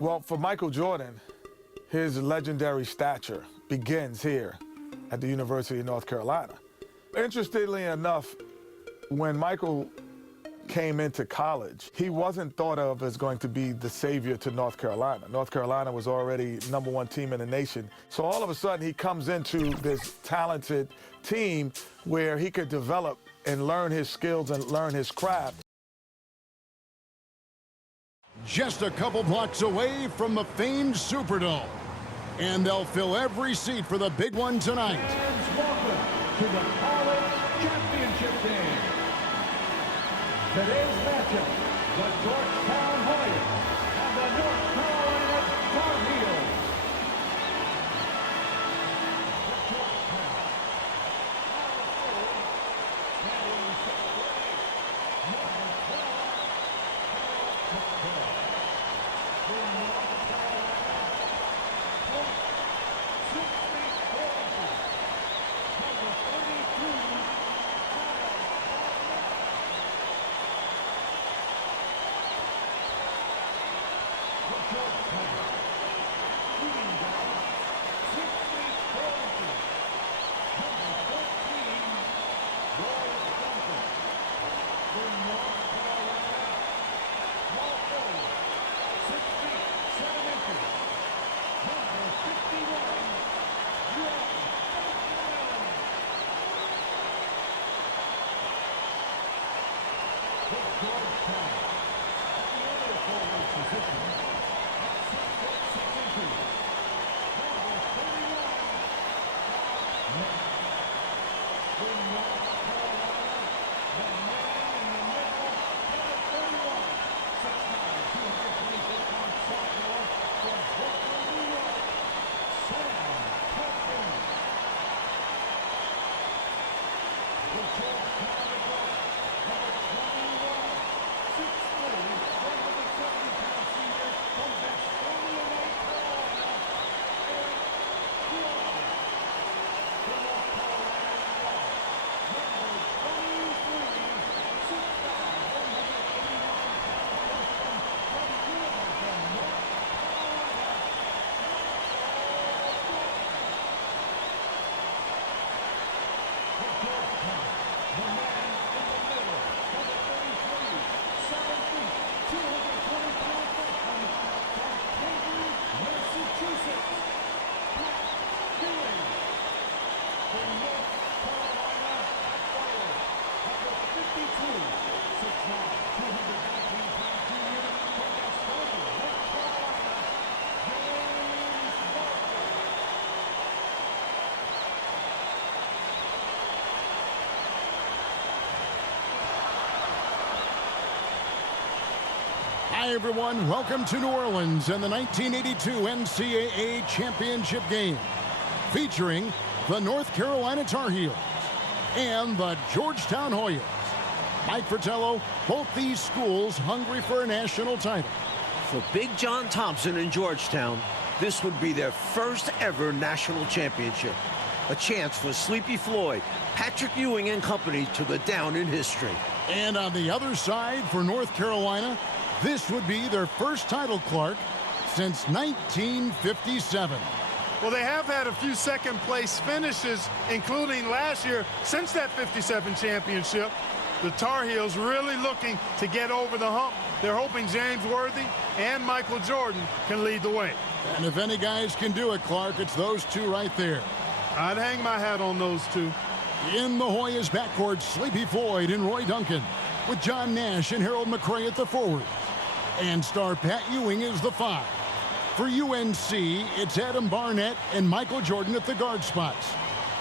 Well, for Michael Jordan, his legendary stature begins here at the University of North Carolina. Interestingly enough, when Michael came into college, he wasn't thought of as going to be the savior to North Carolina. North Carolina was already #1 team in the nation. So all of a sudden he comes into this talented team where he could develop and learn his skills and learn his craft. Just a couple blocks away from the famed Superdome. And they'll fill every seat for the big one tonight. And welcome to the College Championship game. Today's matchup, the Georgetown Hoyas and the North Carolina Tar Heels. Hi, everyone. Welcome to New Orleans and the 1982 NCAA Championship game, featuring the North Carolina Tar Heels and the Georgetown Hoyas. Mike Fratello, both these schools hungry for a national title. For Big John Thompson in Georgetown, this would be their first ever national championship. A chance for Sleepy Floyd, Patrick Ewing and company to go down in history. And on the other side for North Carolina, this would be their first title, Clark, since 1957. Well, they have had a few second-place finishes, including last year, since that 57 championship. The Tar Heels really looking to get over the hump. They're hoping James Worthy and Michael Jordan can lead the way. And if any guys can do it, Clark, it's those two right there. I'd hang my hat on those two. In the Hoyas backcourt, Sleepy Floyd and Roy Duncan, with John Nash and Harold McRae at the forwards. And star Pat Ewing is the 5. For UNC, it's Adam Barnett and Michael Jordan at the guard spots.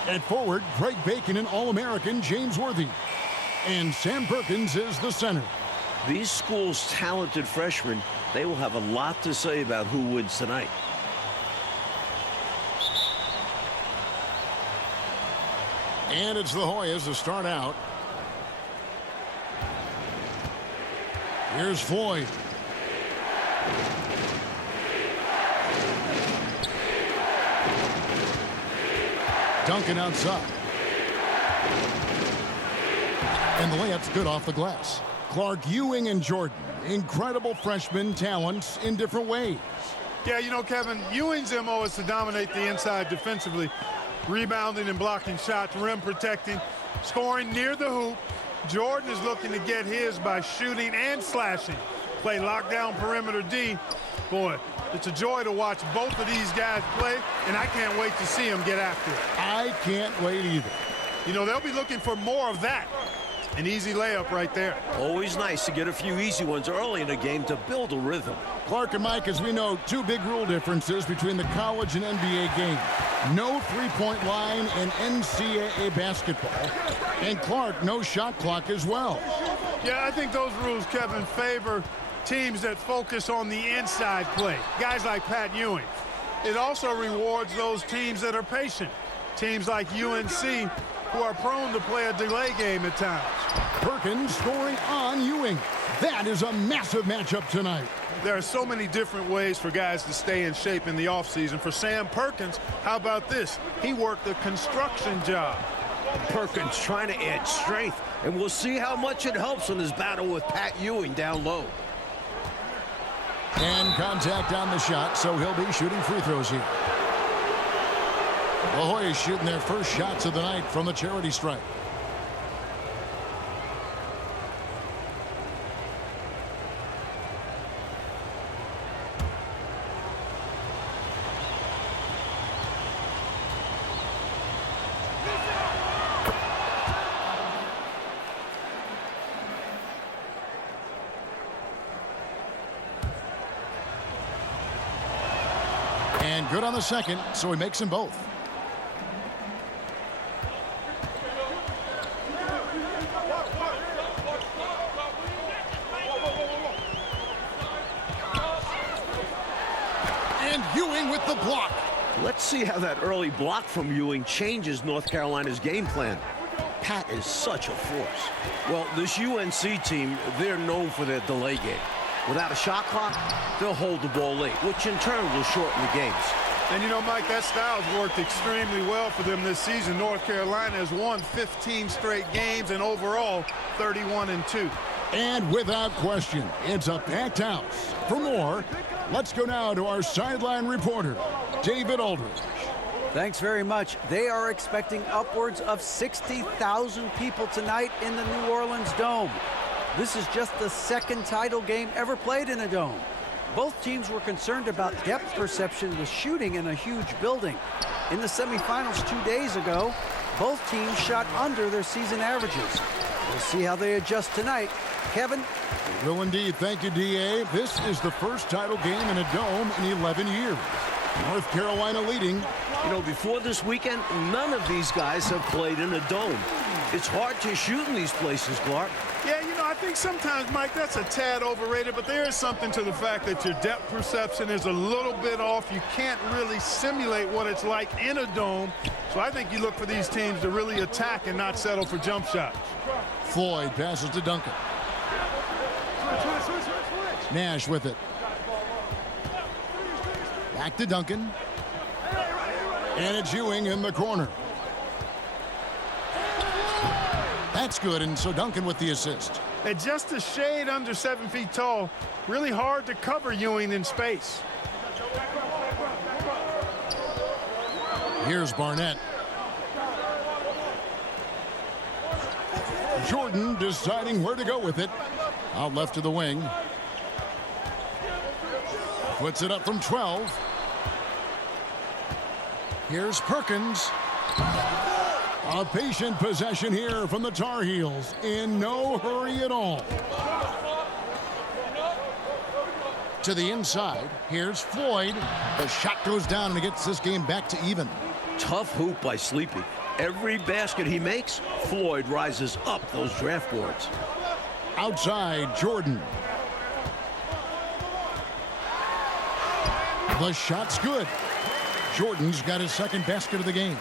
At forward, Greg Bacon and All-American James Worthy. And Sam Perkins is the center. These schools' talented freshmen, they will have a lot to say about who wins tonight. And it's the Hoyas to start out. Here's Floyd. Duncan outside. And the layup's good off the glass. Clark, Ewing, and Jordan, incredible freshman talents in different ways. Yeah, you know, Kevin, Ewing's MO is to dominate the inside defensively, rebounding and blocking shots, rim protecting, scoring near the hoop. Jordan is looking to get his by shooting and slashing. Play lockdown perimeter D. Boy, it's a joy to watch both of these guys play, and I can't wait to see them get after it. I can't wait either. You know, they'll be looking for more of that. An easy layup right there. Always nice to get a few easy ones early in a game to build a rhythm. Clark and Mike, as we know, two big rule differences between the college and NBA game. No three-point line in NCAA basketball. And Clark, no shot clock as well. Yeah, I think those rules, Kevin, favor teams that focus on the inside play. Guys like Pat Ewing. It also rewards those teams that are patient. Teams like UNC, who are prone to play a delay game at times. Perkins scoring on Ewing. That is a massive matchup tonight. There are so many different ways for guys to stay in shape in the offseason. For Sam Perkins, how about this? He worked a construction job. Perkins trying to add strength, and we'll see how much it helps in his battle with Pat Ewing down low. And contact on the shot, so he'll be shooting free throws here. The Hoyas shooting their first shots of the night from the charity stripe. And good on the second, so he makes them both. And Ewing with the block. Let's see how that early block from Ewing changes North Carolina's game plan. Pat is such a force. Well, this UNC team, they're known for their delay game. Without a shot clock, they'll hold the ball late, which in turn will shorten the games. And you know, Mike, that style's worked extremely well for them this season. North Carolina has won 15 straight games and overall 31-2. And without question, it's a packed house. For more, let's go now to our sideline reporter, David Aldridge. Thanks very much. They are expecting upwards of 60,000 people tonight in the New Orleans Dome. This is just the second title game ever played in a dome. Both teams were concerned about depth perception with shooting in a huge building. In the semifinals 2 days ago, both teams shot under their season averages. We'll see how they adjust tonight. Kevin? Will indeed. Thank you, D.A. This is the first title game in a dome in 11 years. North Carolina leading. You know, before this weekend, none of these guys have played in a dome. It's hard to shoot in these places, Clark. Yeah, you know, I think sometimes, Mike, that's a tad overrated, but there is something to the fact that your depth perception is a little bit off. You can't really simulate what it's like in a dome. So I think you look for these teams to really attack and not settle for jump shots. Floyd passes to Duncan. Nash with it. Back to Duncan. And it's Ewing in the corner. That's good, and so Duncan with the assist. At just a shade under 7 feet tall, really hard to cover Ewing in space. Here's Barnett. Jordan deciding where to go with it. Out left to the wing. Puts it up from 12. Here's Perkins. A patient possession here from the Tar Heels. In no hurry at all. To the inside. Here's Floyd. The shot goes down and it gets this game back to even. Tough hoop by Sleepy. Every basket he makes, Floyd rises up those draft boards. Outside, Jordan. The shot's good. Jordan's got his second basket of the game.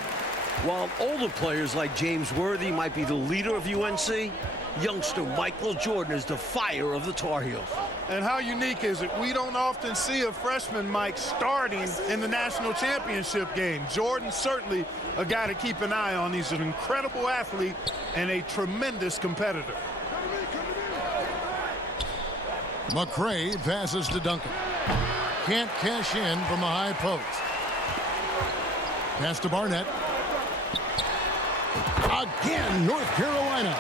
While older players like James Worthy might be the leader of UNC, youngster Michael Jordan is the fire of the Tar Heels. And how unique is it? We don't often see a freshman, Mike, starting in the national championship game. Jordan certainly a guy to keep an eye on. He's an incredible athlete and a tremendous competitor. McRae passes to Duncan. Can't cash in from the high post. Pass to Barnett. Again, North Carolina.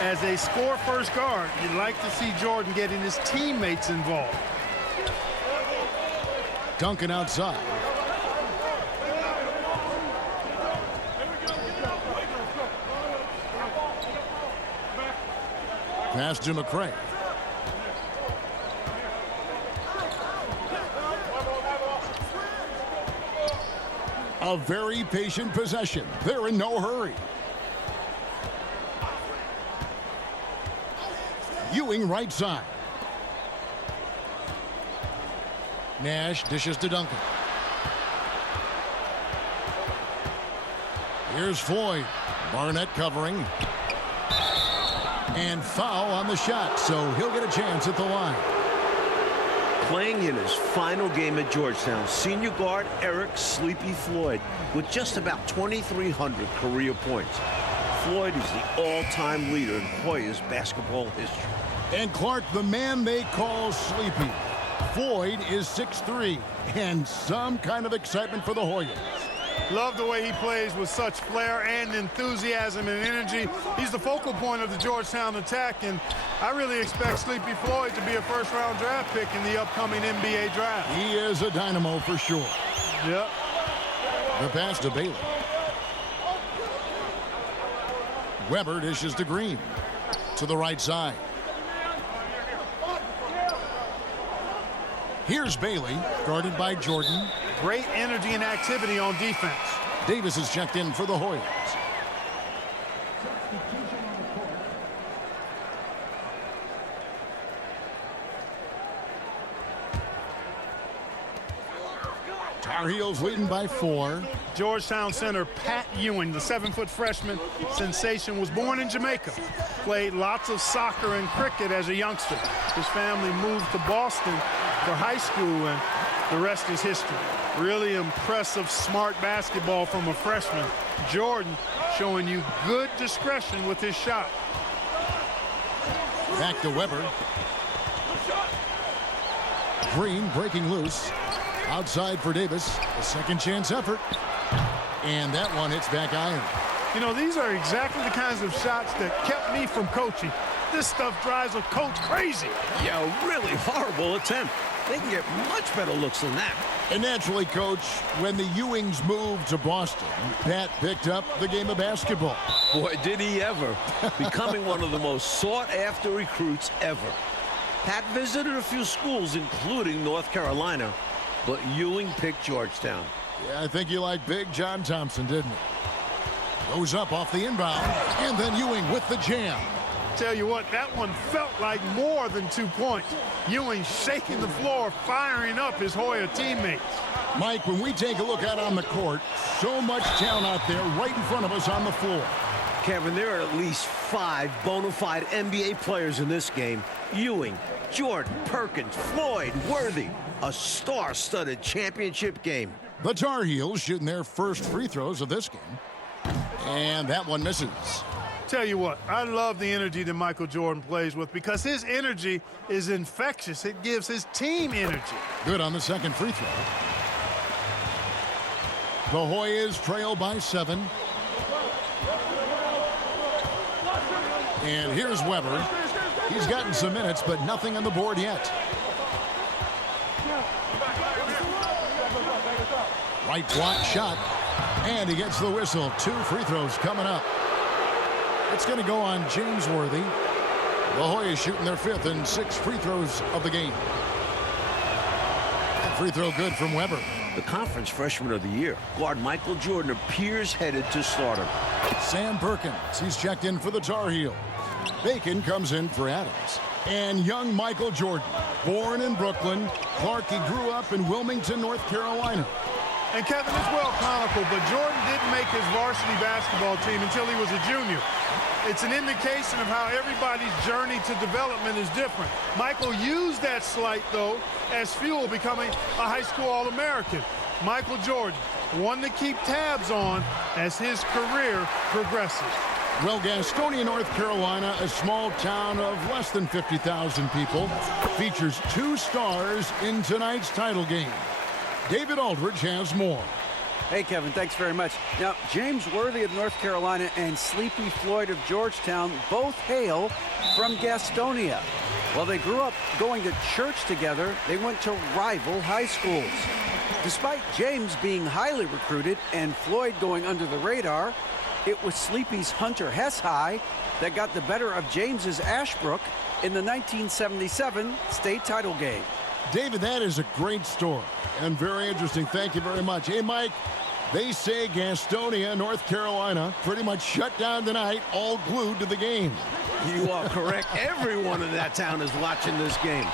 As a score-first guard, you'd like to see Jordan getting his teammates involved. Duncan outside. Pass to McRae. A very patient possession. They're in no hurry. Ewing right side. Nash dishes to Duncan. Here's Floyd. Barnett covering. And foul on the shot, so he'll get a chance at the line. Playing in his final game at Georgetown, senior guard Eric "Sleepy" Floyd with just about 2,300 career points. Floyd is the all-time leader in Hoyas basketball history. And Clark, the man they call Sleepy. Floyd is 6'3", and some kind of excitement for the Hoyas. Love the way he plays with such flair and enthusiasm and energy. He's the focal point of the Georgetown attack, and I really expect Sleepy Floyd to be a first-round draft pick in the upcoming NBA draft. He is a dynamo for sure. Yep. The pass to Bailey. Weber dishes to Green. To the right side. Here's Bailey, guarded by Jordan. Great energy and activity on defense. Davis is checked in for the Hoyas. Tar Heels leading by 4. Georgetown center Pat Ewing, the 7-foot freshman sensation, was born in Jamaica. Played lots of soccer and cricket as a youngster. His family moved to Boston for high school, and the rest is history. Really impressive, smart basketball from a freshman. Jordan showing you good discretion with his shot. Back to Weber. Green breaking loose. Outside for Davis. A second chance effort. And that one hits back iron. You know, these are exactly the kinds of shots that kept me from coaching. This stuff drives a coach crazy. Yeah, a really horrible attempt. They can get much better looks than that. And naturally, Coach, when the Ewings moved to Boston, Pat picked up the game of basketball. Boy, did he ever. Becoming one of the most sought-after recruits ever. Pat visited a few schools, including North Carolina, but Ewing picked Georgetown. Yeah, I think you like Big John Thompson, didn't he? Goes up off the inbound, and then Ewing with the jam. Tell you what, that one felt like more than 2 points. Ewing shaking the floor, firing up his Hoya teammates. Mike, when we take a look out on the court, so much talent out there right in front of us on the floor. Kevin, there are at least 5 bona fide NBA players in this game. Ewing, Jordan, Perkins, Floyd, Worthy. A star-studded championship game. The Tar Heels shooting their first free throws of this game. And that one misses. Tell you what, I love the energy that Michael Jordan plays with because his energy is infectious. It gives his team energy. Good on the second free throw. The Hoyas trail by 7. And here's Weber. He's gotten some minutes, but nothing on the board yet. Right block shot. And he gets the whistle. 2 free throws coming up. It's going to go on James Worthy. The Hoyas shooting their 5th and 6 free throws of the game. That free throw good from Weber. The conference freshman of the year, guard Michael Jordan, appears headed to stardom. Sam Perkins, he's checked in for the Tar Heels. Bacon comes in for Adams. And young Michael Jordan, born in Brooklyn. Clark, he grew up in Wilmington, North Carolina. And Kevin, it's well chronicled, but Jordan didn't make his varsity basketball team until he was a junior. It's an indication of how everybody's journey to development is different. Michael used that slight, though, as fuel, becoming a high school All-American. Michael Jordan, one to keep tabs on as his career progresses. Well, Gastonia, North Carolina, a small town of less than 50,000 people, features 2 stars in tonight's title game. David Aldridge has more. Hey, Kevin, thanks very much. Now, James Worthy of North Carolina and Sleepy Floyd of Georgetown both hail from Gastonia. While they grew up going to church together, they went to rival high schools. Despite James being highly recruited and Floyd going under the radar, it was Sleepy's Hunter Hess High that got the better of James's Ashbrook in the 1977 state title game. David, that is a great story and very interesting. Thank you very much. Hey, Mike, they say Gastonia, North Carolina, pretty much shut down tonight, all glued to the game. You are correct. Everyone in that town is watching this game.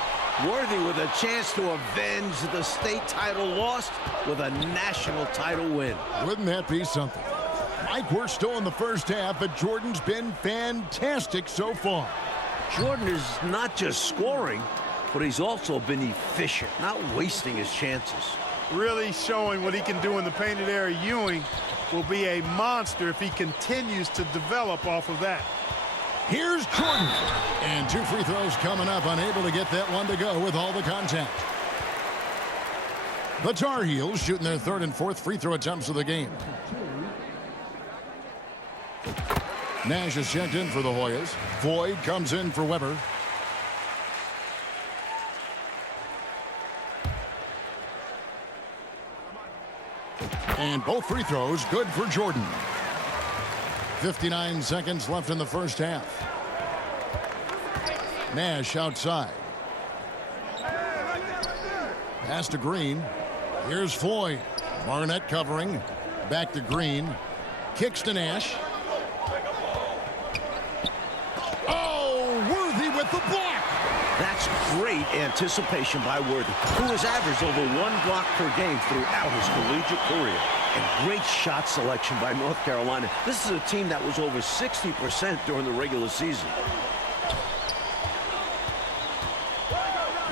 Worthy with a chance to avenge the state title lost with a national title win. Wouldn't that be something? Mike, we're still in the first half, but Jordan's been fantastic so far. Jordan is not just scoring, but he's also been efficient, not wasting his chances. Really showing what he can do in the painted area. Ewing will be a monster if he continues to develop off of that. Here's Jordan. And 2 free throws coming up, unable to get that one to go with all the contact. The Tar Heels shooting their 3rd and 4th free throw attempts of the game. Nash is checked in for the Hoyas. Floyd comes in for Weber. And both free throws good for Jordan. 59 seconds left in the first half. Nash outside. Pass to Green. Here's Floyd. Barnett covering. Back to Green. Kicks to Nash. Oh, Worthy with the block. That's great anticipation by Worthy, who has averaged over 1 block per game throughout his collegiate career. And great shot selection by North Carolina. This is a team that was over 60% during the regular season.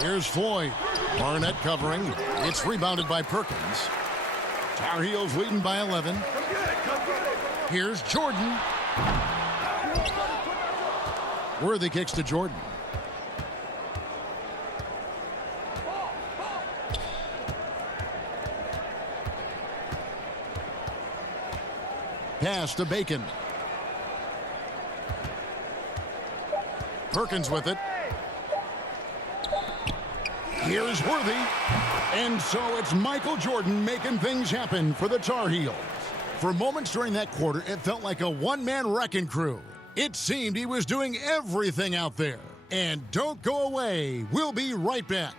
Here's Floyd. Barnett covering. It's rebounded by Perkins. Tar Heels leading by 11. Here's Jordan. Worthy kicks to Jordan. Pass to Bacon. Perkins with it. Here's Worthy. And so it's Michael Jordan making things happen for the Tar Heels. For moments during that quarter, it felt like a one-man wrecking crew. It seemed he was doing everything out there. And don't go away. We'll be right back.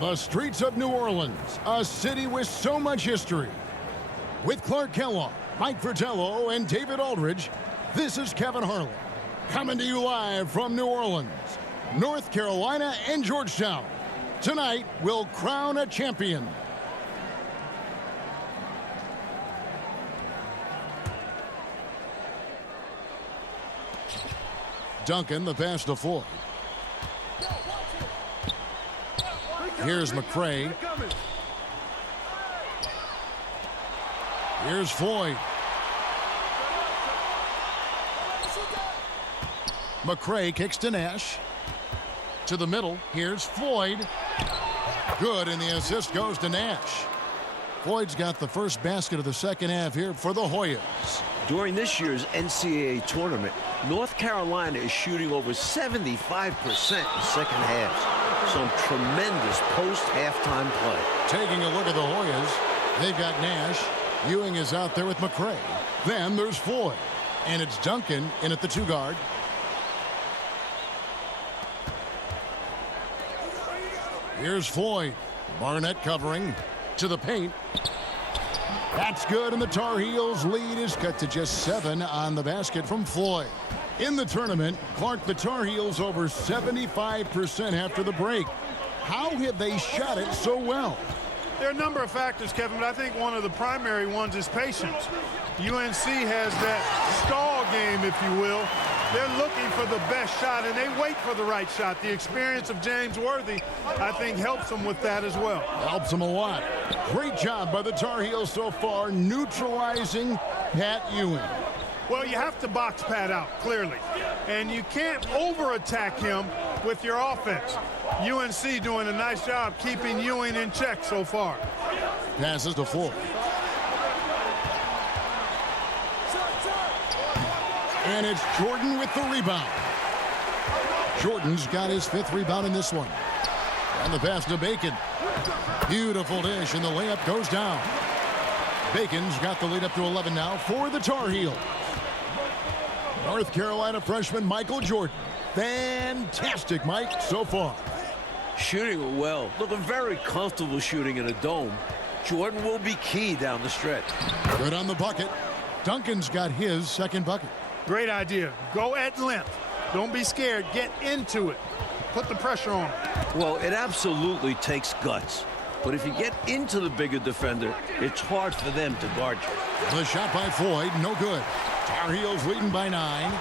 The streets of New Orleans, a city with so much history. With Clark Kellogg, Mike Fratello, and David Aldridge, this is Kevin Harlan, coming to you live from New Orleans, North Carolina, and Georgetown. Tonight, we'll crown a champion. Duncan, the pass to Floyd. Here's McCray. Here's Floyd. McCray kicks to Nash. To the middle. Here's Floyd. Good, and the assist goes to Nash. Floyd's got the first basket of the second half here for the Hoyas. During this year's NCAA tournament, North Carolina is shooting over 75% in second halves. Some tremendous post-halftime play. Taking a look at the Hoyas, they've got Nash. Ewing is out there with McCray. Then there's Floyd. And it's Duncan in at the 2 guard. Here's Floyd. Barnett covering to the paint. That's good, and the Tar Heels lead is cut to just 7 on the basket from Floyd. In the tournament, Clark, the Tar Heels over 75% after the break. How have they shot it so well? There are a number of factors, Kevin, but I think one of the primary ones is patience. UNC has that stall game, if you will, they're looking for the best shot, and they wait for the right shot. The experience of James Worthy, I think, helps them with that as well. Helps them a lot. Great job by the Tar Heels so far, neutralizing Pat Ewing. Well, you have to box Pat out, clearly. And you can't over-attack him with your offense. UNC doing a nice job keeping Ewing in check so far. Passes to Floyd. And it's Jordan with the rebound. Jordan's got his 5th rebound in this one. And the pass to Bacon. Beautiful dish, and the layup goes down. Bacon's got the lead up to 11 now for the Tar Heels. North Carolina freshman Michael Jordan. Fantastic, Mike, so far. Shooting it well. Looking very comfortable shooting in a dome. Jordan will be key down the stretch. Good on the bucket. Duncan's got his 2nd bucket. Great idea. Go at length. Don't be scared. Get into it. Put the pressure on him. Well, it absolutely takes guts. But if you get into the bigger defender, it's hard for them to guard you. The shot by Floyd, no good. Tar Heels leading by 9.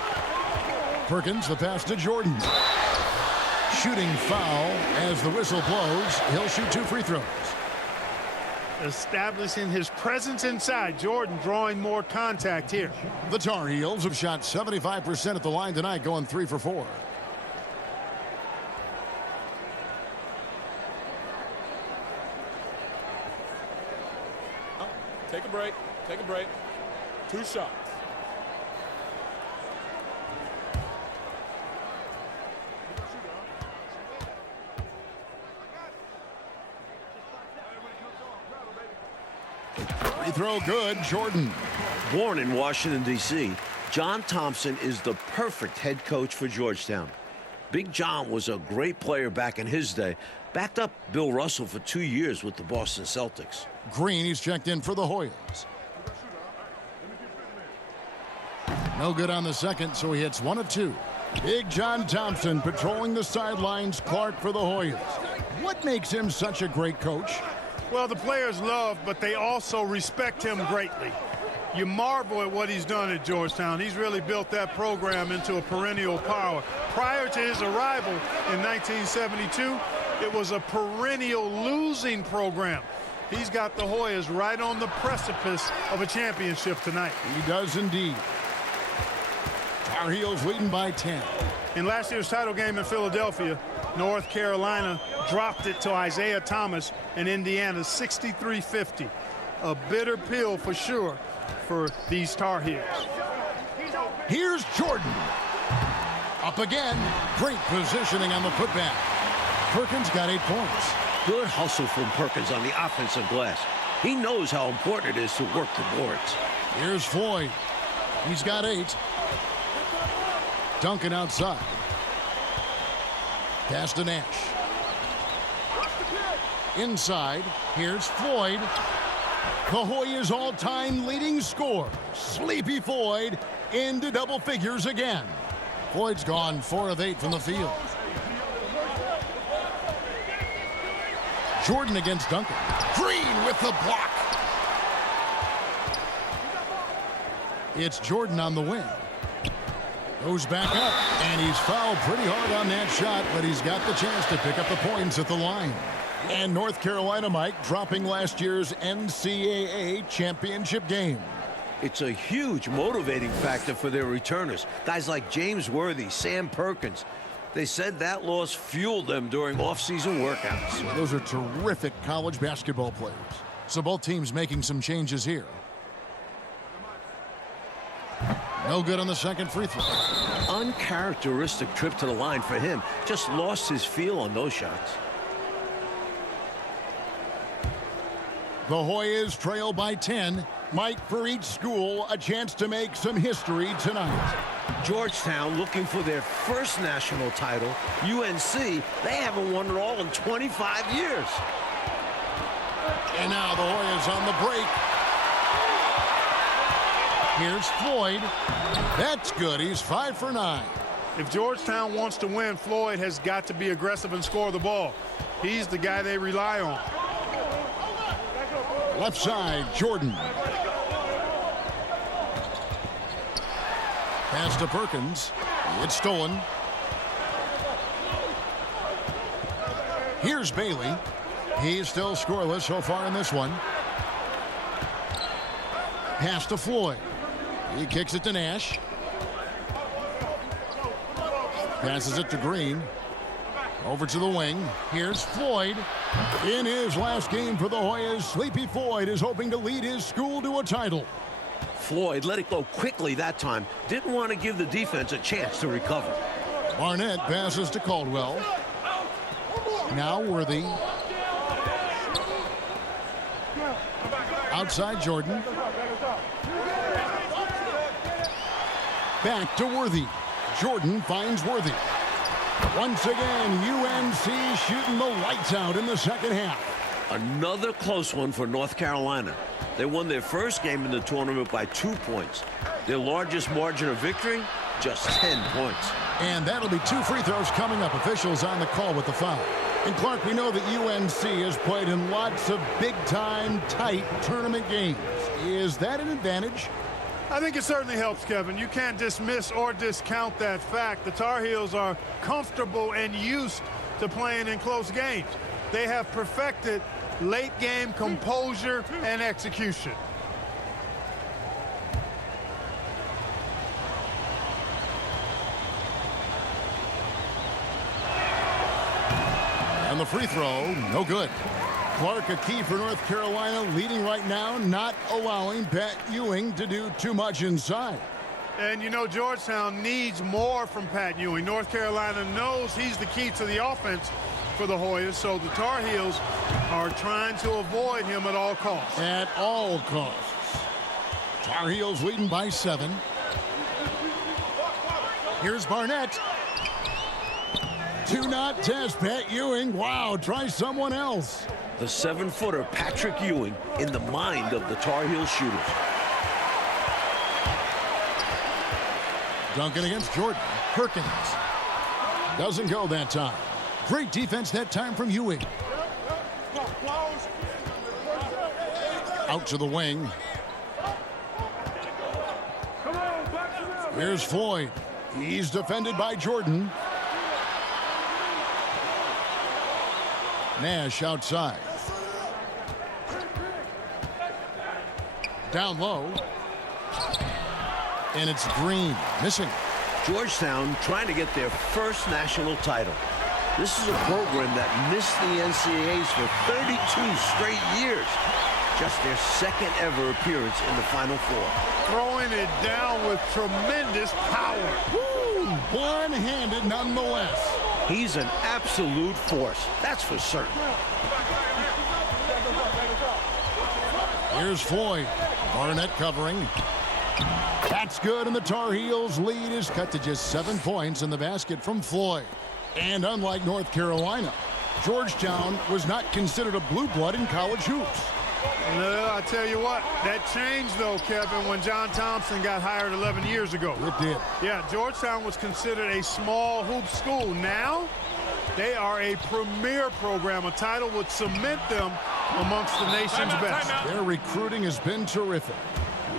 Perkins, the pass to Jordan. Shooting foul as the whistle blows. He'll shoot 2 free throws. Establishing his presence inside. Jordan drawing more contact here. The Tar Heels have shot 75% at the line tonight, going 3 for 4. Take a break. Take a break. 2 shots. Free throw good, Jordan. Born in Washington, D.C., John Thompson is the perfect head coach for Georgetown. Big John was a great player back in his day. Backed up Bill Russell for 2 years with the Boston Celtics. Green, he's checked in for the Hoyas. No good on the second, so he hits 1 of 2. Big John Thompson patrolling the sidelines. Clark for the Hoyas. What makes him such a great coach? Well, the players love, but they also respect him greatly. You marvel at what he's done at Georgetown. He's really built that program into a perennial power. Prior to his arrival in 1972, it was a perennial losing program. He's got the Hoyas right on the precipice of a championship tonight. He does indeed. Tar Heels leading by 10. In last year's title game in Philadelphia, North Carolina dropped it to Isaiah Thomas and Indiana 63-50. A bitter pill for sure for these Tar Heels. Here's Jordan. Up again. Great positioning on the putback. Perkins got 8 points. Good hustle from Perkins on the offensive glass. He knows how important it is to work the boards. Here's Floyd. He's got 8. Duncan outside. Pass to Nash. Inside. Here's Floyd. The Hoyas' all-time leading scorer, Sleepy Floyd, into double figures again. Floyd's gone 4 of 8 from the field. Jordan against Duncan. Green with the block. It's Jordan on the wing. Goes back up, and he's fouled pretty hard on that shot, but he's got the chance to pick up the points at the line. And North Carolina, Mike, dropping last year's NCAA championship game. It's a huge motivating factor for their returners. Guys like James Worthy, Sam Perkins. They said that loss fueled them during off-season workouts. Those are terrific college basketball players. So both teams making some changes here. No good on the second free throw. Uncharacteristic trip to the line for him. Just lost his feel on those shots. The Hoyas trail by 10. Mike, for each school, a chance to make some history tonight. Georgetown looking for their first national title. UNC, they haven't won it all in 25 years. And now the Hoyas on the break. Here's Floyd. That's good. He's 5 for 9. If Georgetown wants to win, Floyd has got to be aggressive and score the ball. He's the guy they rely on. Left side, Jordan. Pass to Perkins. It's stolen. Here's Bailey. He's still scoreless so far in this one. Pass to Floyd. He kicks it to Nash. Passes it to Green. Over to the wing. Here's Floyd. In his last game for the Hoyas, Sleepy Floyd is hoping to lead his school to a title. Floyd let it go quickly that time. Didn't want to give the defense a chance to recover. Barnett passes to Caldwell. Now Worthy. Outside Jordan. Back to Worthy. Jordan finds Worthy. Once again, UNC shooting the lights out in the second half. Another close one for North Carolina. They won their first game in the tournament by 2 points. Their largest margin of victory, just 10 points. And that'll be 2 free throws coming up. Officials on the call with the foul. And Clark, we know that UNC has played in lots of big-time, tight tournament games. Is that an advantage? I think it certainly helps, Kevin. You can't dismiss or discount that fact. The Tar Heels are comfortable and used to playing in close games. They have perfected late-game composure and execution. And the free throw, no good. Clark, a key for North Carolina, leading right now, not allowing Pat Ewing to do too much inside. And you know Georgetown needs more from Pat Ewing. North Carolina knows he's the key to the offense for the Hoyas, so the Tar Heels are trying to avoid him at all costs. At all costs. Tar Heels leading by 7. Here's Barnett. Do not test Pat Ewing. Wow, try someone else. The 7-footer Patrick Ewing in the mind of the Tar Heel shooters. Duncan against Jordan. Perkins. Doesn't go that time. Great defense that time from Ewing. Out to the wing. Here's Floyd. He's defended by Jordan. Nash outside. Down low. And it's Green missing. Georgetown trying to get their first national title. This is a program that missed the NCAAs for 32 straight years. Just their second ever appearance in the Final Four. Throwing it down with tremendous power. Woo! One-handed nonetheless. He's an absolute force, that's for certain. Here's Floyd. Barnett covering. That's good, and the Tar Heels' lead is cut to just 7 points in the basket from Floyd. And unlike North Carolina, Georgetown was not considered a blue blood in college hoops. No, I tell you what, that changed though, Kevin, when John Thompson got hired 11 years ago. It did. Yeah, Georgetown was considered a small hoop school. Now, they are a premier program. A title would cement them amongst the nation's best. Their recruiting has been terrific.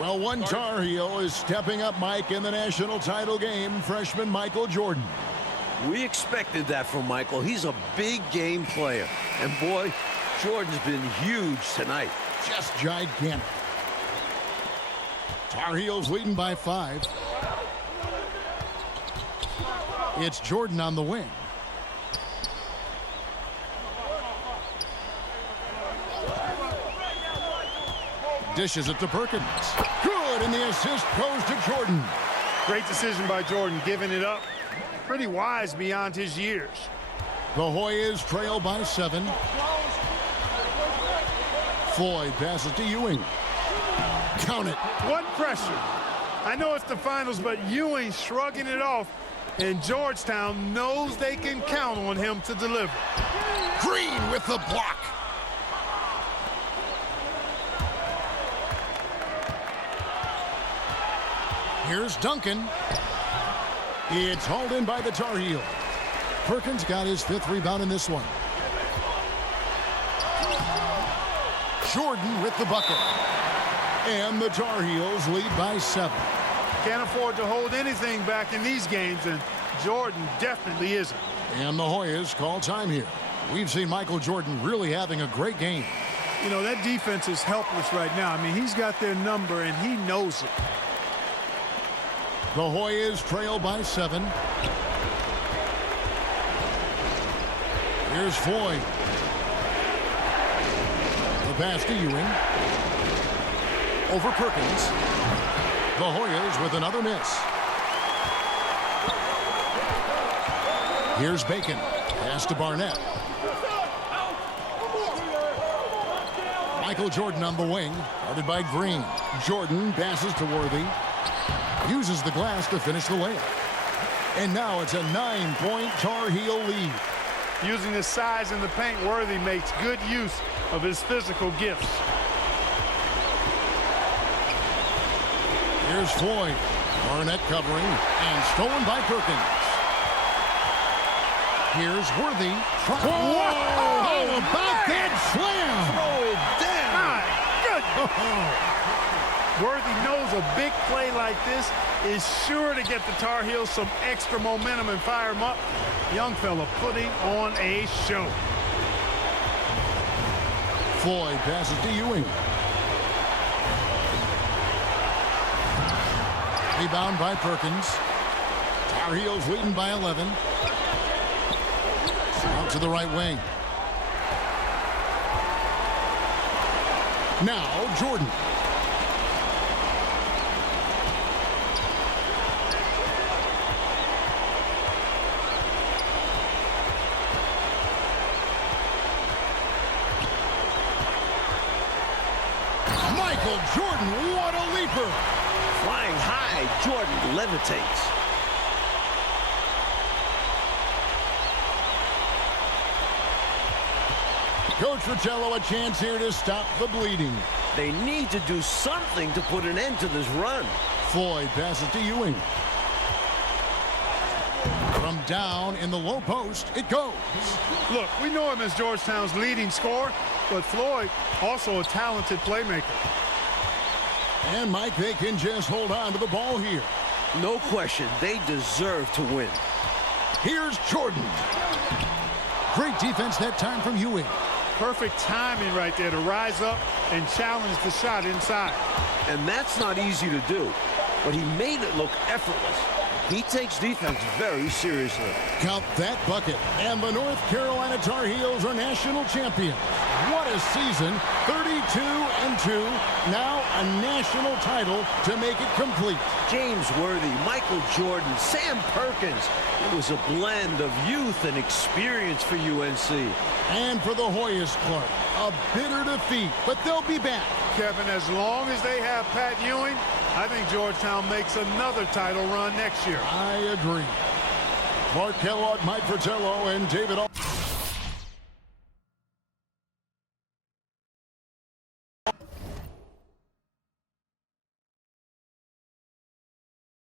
Well, one Tar Heel is stepping up, Mike, in the national title game, freshman Michael Jordan. We expected that from Michael. He's a big game player. And boy, Jordan's been huge tonight. Just gigantic. Tar Heels leading by 5. It's Jordan on the wing. Dishes it to Perkins. Good, and the assist goes to Jordan. Great decision by Jordan, giving it up. Pretty wise beyond his years. The Hoyas trail by 7. Floyd passes to Ewing. Count it. What pressure. I know it's the finals, but Ewing shrugging it off, and Georgetown knows they can count on him to deliver. Green with the block. Here's Duncan. It's hauled in by the Tar Heels. Perkins got his 5th rebound in this one. Jordan with the bucket. And the Tar Heels lead by 7. Can't afford to hold anything back in these games, and Jordan definitely isn't. And the Hoyas call time here. We've seen Michael Jordan really having a great game. You know, that defense is helpless right now. I mean, he's got their number, and he knows it. The Hoyas trail by 7. Here's Floyd. The pass to Ewing. Over Perkins. The Hoyas with another miss. Here's Bacon. Pass to Barnett. Michael Jordan on the wing. Guarded by Green. Jordan passes to Worthy. Uses the glass to finish the layup. And now it's a 9-point Tar Heel lead. Using his size in the paint, Worthy makes good use of his physical gifts. Here's Floyd. Barnett covering and stolen by Perkins. Here's Worthy. Whoa! How about that slam? Throw it down. My goodness. Worthy knows a big play like this is sure to get the Tar Heels some extra momentum and fire them up. Young fella putting on a show. Floyd passes to Ewing. Rebound by Perkins. Tar Heels leading by 11. Out to the right wing. Now Jordan. Michael Jordan, what a leaper! Flying high, Jordan levitates. Coach Fratello a chance here to stop the bleeding. They need to do something to put an end to this run. Floyd passes to Ewing. From down in the low post, it goes. Look, we know him as Georgetown's leading scorer, but Floyd also a talented playmaker. And Mike, they can just hold on to the ball here. No question, they deserve to win. Here's Jordan. Great defense that time from Ewing. Perfect timing right there to rise up and challenge the shot inside. And that's not easy to do, but he made it look effortless. He takes defense very seriously. Count that bucket. And the North Carolina Tar Heels are national champions. What a season. 32-2. Now a national title to make it complete. James Worthy, Michael Jordan, Sam Perkins. It was a blend of youth and experience for UNC. And for the Hoyas, Clark, a bitter defeat, but they'll be back. Kevin, as long as they have Pat Ewing, I think Georgetown makes another title run next year. I agree. Clark Kellogg, Mike Fratello, and David